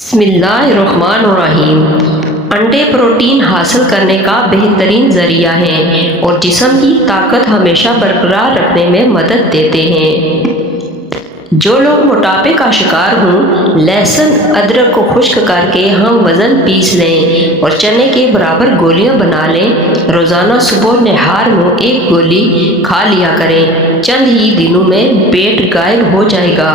بسم اللہ الرحمن الرحیم۔ انڈے پروٹین حاصل کرنے کا بہترین ذریعہ ہیں اور جسم کی طاقت ہمیشہ برقرار رکھنے میں مدد دیتے ہیں۔ جو لوگ موٹاپے کا شکار ہوں، لہسن ادرک کو خشک کر کے ہم وزن پیس لیں اور چنے کے برابر گولیاں بنا لیں۔ روزانہ صبح نہار میں ایک گولی کھا لیا کریں، چند ہی دنوں میں پیٹ غائب ہو جائے گا۔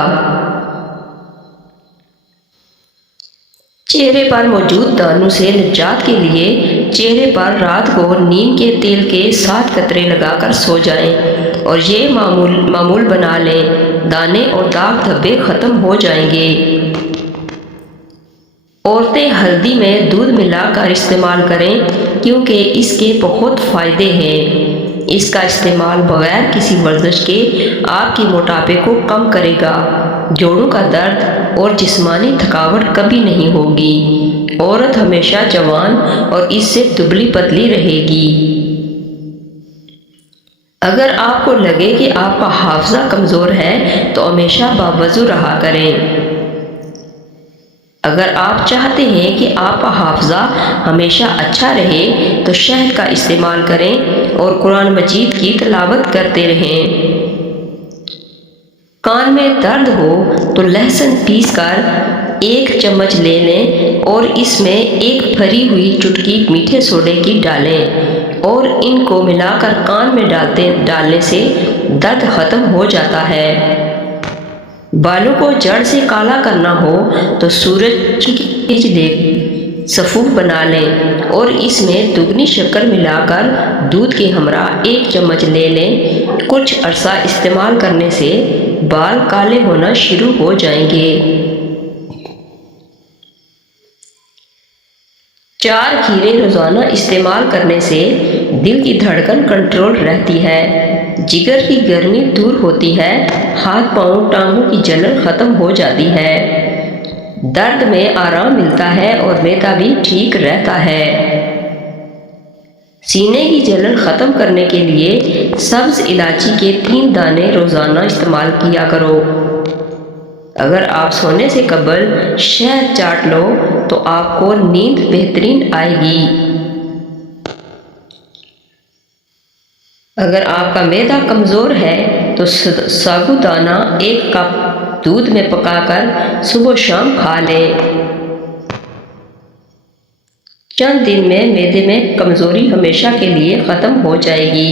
چہرے پر موجود دانوں سے نجات کے لیے چہرے پر رات کو نیم کے تیل کے 7 قطرے لگا کر سو جائیں اور یہ معمول بنا لیں، دانے اور داغ دھبے ختم ہو جائیں گے۔ عورتیں ہلدی میں دودھ ملا کر استعمال کریں کیونکہ اس کے بہت فائدے ہیں۔ اس کا استعمال بغیر کسی ورزش کے آپ کے موٹاپے کو کم کرے گا، جوڑوں کا درد اور جسمانی تھکاوٹ کبھی نہیں ہوگی۔ عورت ہمیشہ جوان اور اس سے دبلی پتلی رہے گی۔ اگر آپ کو لگے کہ آپ کا حافظہ کمزور ہے تو ہمیشہ باوضو رہا کریں۔ اگر آپ چاہتے ہیں کہ آپ کا حافظہ ہمیشہ اچھا رہے تو شہد کا استعمال کریں اور قرآن مجید کی تلاوت کرتے رہیں۔ کان میں درد ہو تو لہسن پیس کر 1 چمچ لے لیں اور اس میں 1 بھری ہوئی چٹکی میٹھے سوڈے کی ڈالیں اور ان کو ملا کر کان میں ڈالنے سے درد ختم ہو جاتا ہے۔ بالوں کو جڑ سے کالا کرنا ہو تو سورج کی سفوف بنا لیں اور اس میں دگنی شکر ملا کر دودھ کے ہمراہ 1 چمچ لے لیں۔ کچھ عرصہ استعمال کرنے سے بال کالے ہونا شروع ہو جائیں گے۔ 4 کھیرے روزانہ استعمال کرنے سے دل کی دھڑکن کنٹرول رہتی ہے، جگر کی گرمی دور ہوتی ہے، ہاتھ پاؤں ٹانگوں کی جلن ختم ہو جاتی ہے، درد میں آرام ملتا ہے اور معدہ بھی ٹھیک رہتا ہے۔ سینے کی جلن ختم کرنے کے لیے سبز الائچی کے 3 دانے روزانہ استعمال کیا کرو۔ اگر آپ سونے سے قبل شہد چاٹ لو تو آپ کو نیند بہترین آئے گی۔ اگر آپ کا معدہ کمزور ہے تو ساگو دانہ 1 کپ دودھ میں پکا کر صبح و شام کھا لیں۔ چند دن میں معدے میں کمزوری ہمیشہ کے لیے ختم ہو جائے گی۔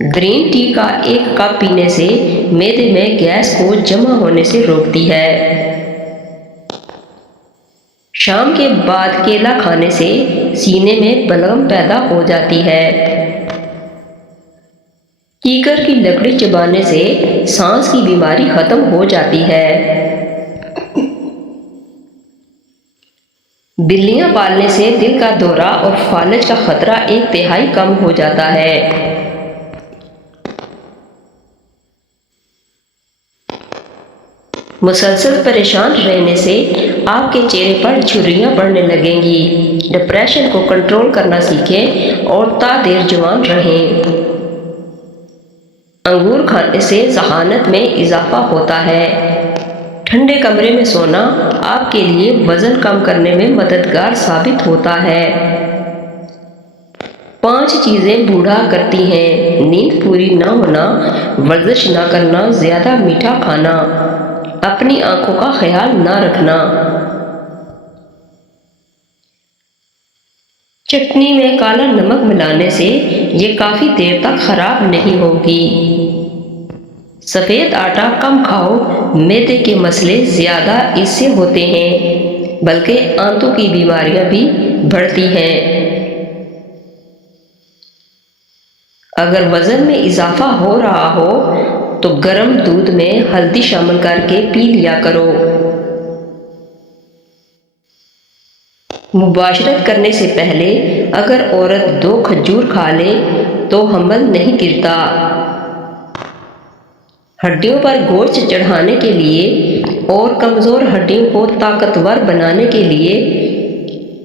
گرین ٹی کا 1 کپ پینے سے معدے میں گیس کو جمع ہونے سے روکتی ہے۔ شام کے بعد کیلا کھانے سے سینے میں بلغم پیدا ہو جاتی ہے۔ کیکر کی لکڑی چبانے سے سانس کی بیماری ختم ہو جاتی ہے۔ بلیاں پالنے سے دل کا دورہ اور فالج کا خطرہ 1/3 کم ہو جاتا ہے۔ مسلسل پریشان رہنے سے آپ کے چہرے پر جھریاں پڑنے لگیں گی۔ ڈپریشن کو کنٹرول کرنا سیکھیں اور تا دیر جوان رہیں۔ انگور کھانے سے ذہانت میں اضافہ ہوتا ہے۔ ٹھنڈے کمرے میں سونا آپ کے لیے وزن کم کرنے میں مددگار ثابت ہوتا ہے۔ 5 چیزیں بوڑھا کرتی ہیں: نیند پوری نہ ہونا، ورزش نہ کرنا، زیادہ میٹھا کھانا، اپنی آنکھوں کا خیال نہ رکھنا۔ چٹنی میں کالا نمک ملانے سے یہ کافی دیر تک خراب نہیں ہوگی۔ سفید آٹا کم کھاؤ، معدے کے مسئلے زیادہ اس سے ہوتے ہیں بلکہ آنتوں کی بیماریاں بھی بڑھتی ہیں۔ اگر وزن میں اضافہ ہو رہا ہو تو گرم دودھ میں ہلدی شامل کر کے پی لیا کرو۔ مباشرت کرنے سے پہلے اگر عورت 2 کھجور کھا لے تو حمل نہیں گرتا۔ ہڈیوں پر گوشت چڑھانے کے لیے اور کمزور ہڈیوں کو طاقتور بنانے کے لیے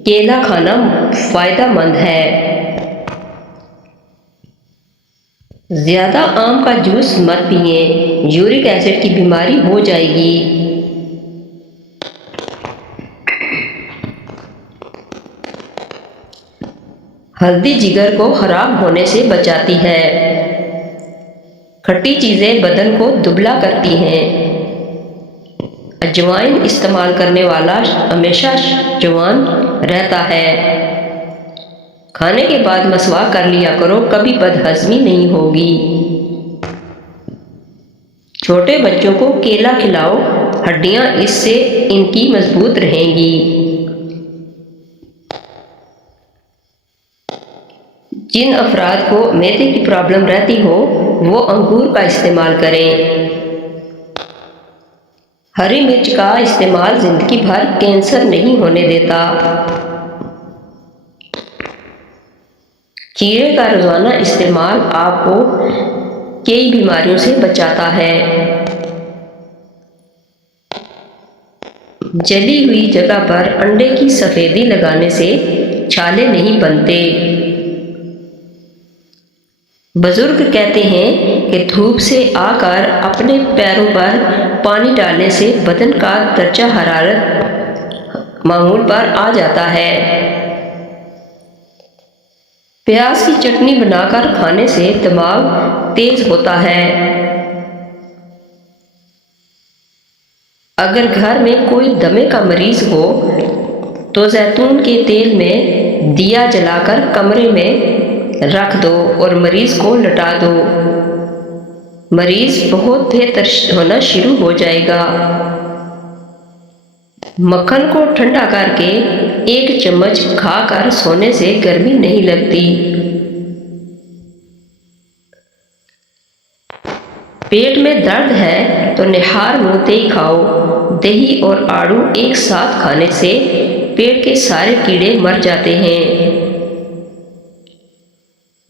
کیلا کھانا فائدہ مند ہے۔ زیادہ آم کا جوس مت پئیں، یورک ایسڈ کی بیماری ہو جائے گی۔ ہلدی جگر کو خراب ہونے سے بچاتی ہے۔ کھٹی چیزیں بدن کو دبلا کرتی ہیں۔ اجوائن استعمال کرنے والا ہمیشہ جوان رہتا ہے۔ کھانے کے بعد مسواک کر لیا کرو، کبھی بدہضمی نہیں ہوگی۔ چھوٹے بچوں کو کیلا کھلاؤ، ہڈیاں اس سے ان کی مضبوط رہیں گی۔ جن افراد کو معدے کی پرابلم رہتی ہو وہ انگور کا استعمال کریں۔ ہری مرچ کا استعمال زندگی بھر کینسر نہیں ہونے دیتا۔ کھیرے کا روزانہ استعمال آپ کو کئی بیماریوں سے بچاتا ہے۔ جلی ہوئی جگہ پر انڈے کی سفیدی لگانے سے چھالے نہیں بنتے۔ بزرگ کہتے ہیں کہ دھوپ سے آ کر اپنے پیروں پر پانی ڈالنے سے بدن کا درجہ حرارت معمول پر آ جاتا ہے۔ پیاز کی چٹنی بنا کر کھانے سے دماغ تیز ہوتا ہے۔ اگر گھر میں کوئی دمے کا مریض ہو تو زیتون کے تیل میں دیا جلا کر کمرے میں رکھ دو اور مریض کو لٹا دو، مریض بہت بہتر ہونا شروع ہو جائے گا۔ مکھن کو ٹھنڈا کر کے 1 چمچ کھا کر سونے سے گرمی نہیں لگتی۔ پیٹ میں درد ہے تو نہار منہ دہی کھاؤ۔ دہی اور آڑو ایک ساتھ کھانے سے پیٹ کے سارے کیڑے مر جاتے ہیں۔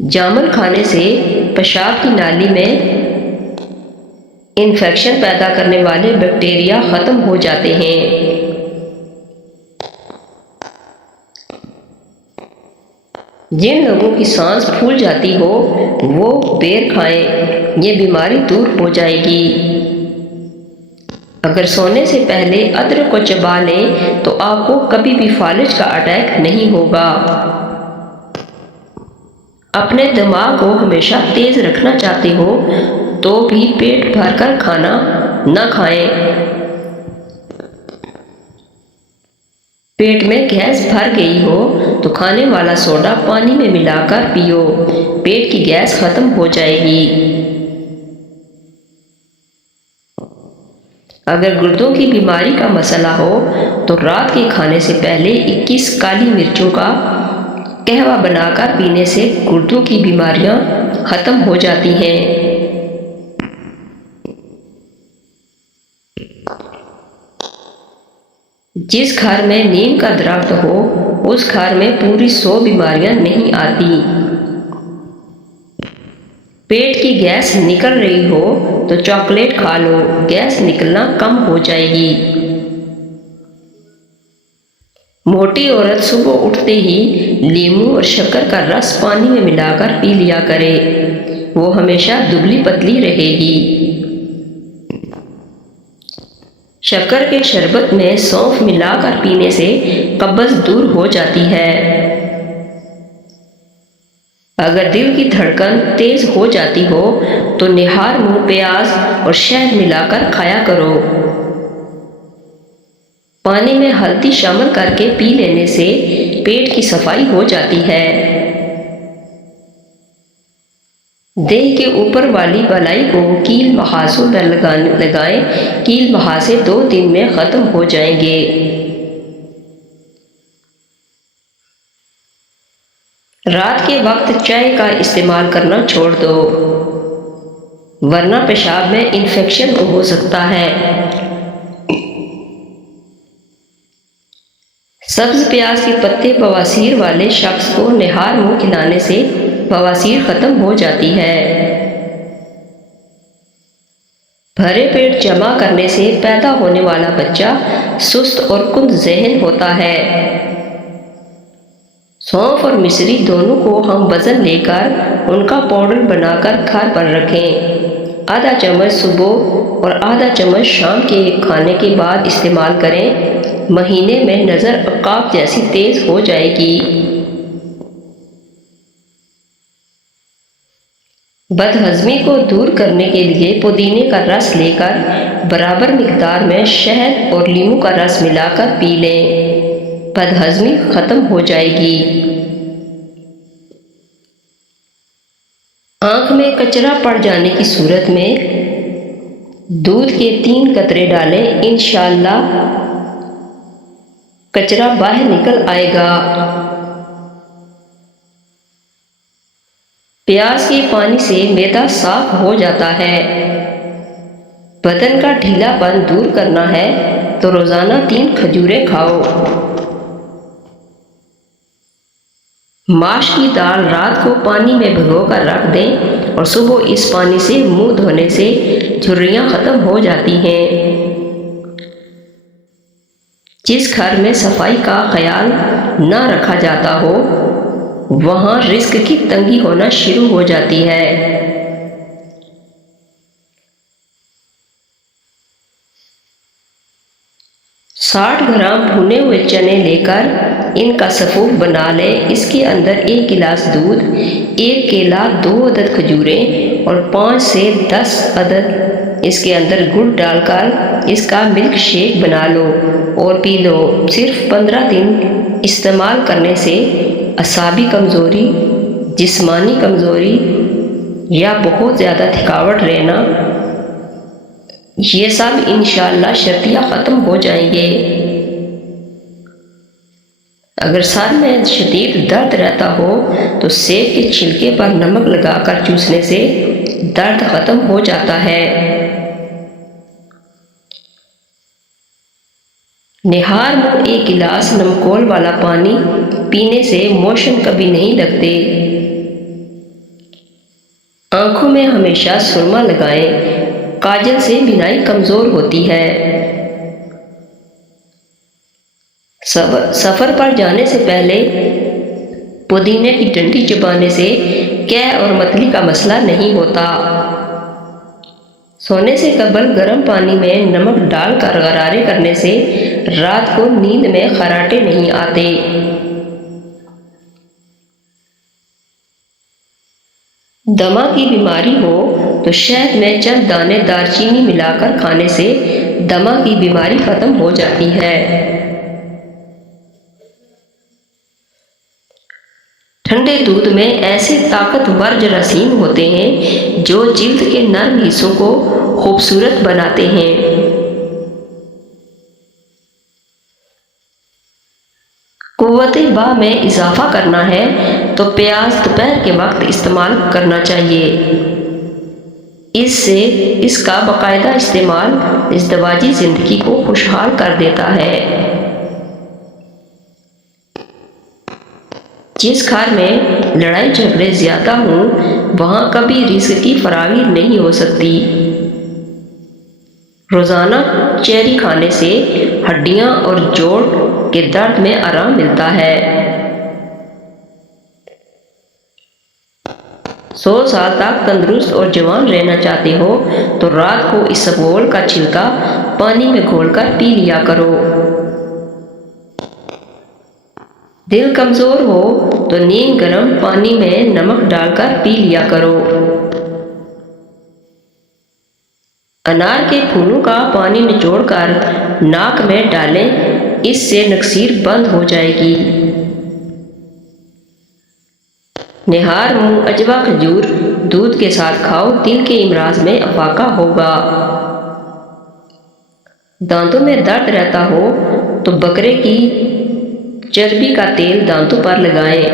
جامن کھانے سے پیشاب کی نالی میں انفیکشن پیدا کرنے والے بیکٹیریا ختم ہو جاتے ہیں۔ جن لوگوں کی سانس پھول جاتی ہو وہ بیر کھائیں، یہ بیماری دور ہو جائے گی۔ اگر سونے سے پہلے ادرک کو چبا لیں تو آپ کو کبھی بھی فالج کا اٹیک نہیں ہوگا۔ اپنے دماغ کو ہمیشہ تیز رکھنا چاہتے ہو تو بھی پیٹ بھر کر کھانا نہ کھائیں۔ پیٹ میں گیس بھر گئی ہو تو کھانے والا سوڈا پانی میں ملا کر پیو، پیٹ کی گیس ختم ہو جائے گی۔ اگر گردوں کی بیماری کا مسئلہ ہو تو رات کے کھانے سے پہلے 21 کالی مرچوں کا قہوہ بنا کر پینے سے گردوں کی بیماریاں ختم ہو جاتی ہیں۔ جس گھر میں نیم کا درخت ہو اس گھر میں پوری 100 بیماریاں نہیں آتی۔ پیٹ کی گیس نکل رہی ہو تو چاکلیٹ کھا لو، گیس نکلنا کم ہو جائے گی۔ موٹی عورت صبح اٹھتے ہی لیموں اور شکر کا رس پانی میں ملا کر پی لیا کرے، وہ ہمیشہ دبلی پتلی رہے گی۔ شکر کے شربت میں سونف ملا کر پینے سے قبض دور ہو جاتی ہے۔ اگر دل کی دھڑکن تیز ہو جاتی ہو تو نہار منہ پیاز اور شہد ملا کر کھایا کرو۔ پانی میں ہلدی شامل کر کے پی لینے سے پیٹ کی صفائی ہو جاتی ہے۔ دیہ کے اوپر والی بالائی کو کیل محاذوں میں لگائیں، کیل محاذے 2 دن میں ختم ہو جائیں گے۔ رات کے وقت چائے کا استعمال کرنا چھوڑ دو ورنہ پیشاب میں انفیکشن ہو سکتا ہے۔ سبز پیاز کے پتے بواسیر والے شخص کو نہار منہ کھلانے سے بواسیر ختم ہو جاتی ہے۔ بھرے پیٹ جمع کرنے سے پیدا ہونے والا بچہ سست اور کند ذہن ہوتا ہے۔ سونف اور مصری دونوں کو ہم وزن لے کر ان کا پاؤڈر بنا کر گھر پر رکھیں، آدھا چمچ صبح اور آدھا چمچ شام کے کھانے کے بعد استعمال کریں، مہینے میں نظر عقاب جیسی تیز ہو جائے گی۔ بد ہضمی کو دور کرنے کے لیے پودینے کا رس لے کر برابر مقدار میں شہد اور لیموں کا رس ملا کر پی لیں، بد ہضمی ختم ہو جائے گی۔ آنکھ میں کچرا پڑ جانے کی صورت میں دودھ کے 3 قطرے ڈالیں، انشاءاللہ کچرا باہر نکل آئے گا۔ پیاز کے پانی سے معدہ صاف ہو جاتا ہے۔ بدن کا ڈھیلا پن دور کرنا ہے تو روزانہ 3 کھجوریں کھاؤ۔ ماش کی دال رات کو پانی میں بھگو کر رکھ دیں اور صبح اس پانی سے منہ دھونے سے جھریاں ختم ہو جاتی ہیں۔ جس گھر میں صفائی کا خیال نہ رکھا جاتا ہو وہاں رزق کی تنگی ہونا شروع ہو جاتی ہے۔ 60 گرام بھنے ہوئے چنے لے کر ان کا سفوف بنا لیں، اس کے اندر 1 گلاس دودھ، 1 کیلا، 2 عدد کھجوریں اور 5 سے 10 عدد اس کے اندر گڑ ڈال کر اس کا ملک شیک بنا لو اور پی لو۔ صرف 15 دن استعمال کرنے سے اعصابی کمزوری، جسمانی کمزوری یا بہت زیادہ تھکاوٹ رہنا، یہ سب انشاءاللہ شرطیہ ختم ہو جائیں گے۔ اگر سر میں شدید درد رہتا ہو تو سیب کے چھلکے پر نمک لگا کر چوسنے سے درد ختم ہو جاتا ہے۔ نہار منہ 1 گلاس نمکول والا پانی پینے سے موشن کبھی نہیں لگتے۔ آنکھوں میں ہمیشہ سرما لگائیں، کاجل سے بینائی کمزور ہوتی ہے۔ سفر پر جانے سے پہلے پودینے کی ڈنڈی چبانے سے قے اور متلی کا مسئلہ نہیں ہوتا۔ سونے سے قبل گرم پانی میں نمک ڈال کر غرارے کرنے سے رات کو نیند میں خراٹے نہیں آتے۔ دمہ کی بیماری ہو تو شہد میں چند دانے دار چینی ملا کر کھانے سے دمہ کی بیماری ختم ہو جاتی ہے۔ ٹھنڈے دودھ میں ایسے طاقتور جراثیم ہوتے ہیں جو جلد کے نرم حصوں کو خوبصورت بناتے ہیں۔ قوت باہ میں اضافہ کرنا ہے تو پیاز دوپہر کے وقت استعمال کرنا چاہیے۔ اس سے اس کا باقاعدہ استعمال ازدواجی زندگی کو خوشحال کر دیتا ہے۔ جس گھر میں لڑائی جھگڑے زیادہ ہوں وہاں کبھی رزق کی فراوانی نہیں ہو سکتی۔ روزانہ چیری کھانے سے ہڈیاں اور جوڑ کے درد میں آرام ملتا ہے۔ 100 سال تک تندرست اور جوان رہنا چاہتے ہو تو رات کو اسبگول کا چھلکا پانی میں گھول کر پی لیا کرو۔ دل کمزور ہو تو نیم گرم پانی میں نمک ڈال کر پی لیا کرو۔ انار کے پھولوں کا پانی نچوڑ کر ناک میں ڈالیں، اس سے نکسیر بند ہو جائے گی۔ نہار منہ اجوا کھجور دودھ کے ساتھ کھاؤ، دل کے امراض میں افاقہ ہوگا۔ دانتوں میں درد رہتا ہو تو بکرے کی چربی کا تیل دانتوں پر لگائیں۔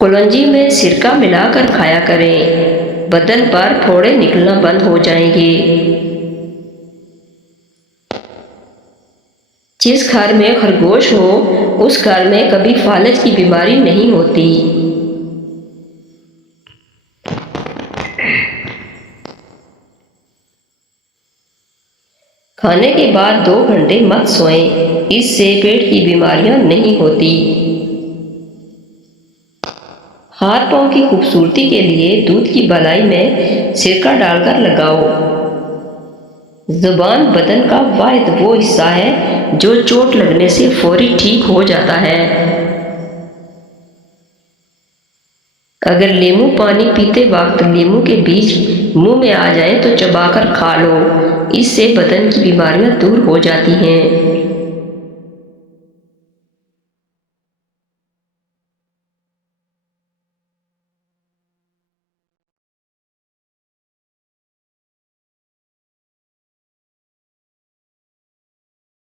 کلونجی میں سرکہ ملا کر کھایا کریں، بدن پر پھوڑے نکلنا بند ہو جائیں گے۔ جس گھر میں خرگوش ہو اس گھر میں کبھی فالج کی بیماری نہیں ہوتی۔ کھانے کے بعد 2 گھنٹے مت سوئیں، اس سے پیٹ کی بیماریاں نہیں ہوتی۔ ہاتھ پاؤں کی خوبصورتی کے لیے دودھ کی بالائی میں سرکہ ڈال کر لگاؤ۔ زبان بدن کا واحد وہ حصہ ہے جو چوٹ لگنے سے فوری ٹھیک ہو جاتا ہے۔ اگر لیمو پانی پیتے وقت لیمو کے بیج منہ میں آ جائیں تو چبا کر کھا لو، اس سے بدن کی بیماریاں دور ہو جاتی ہیں۔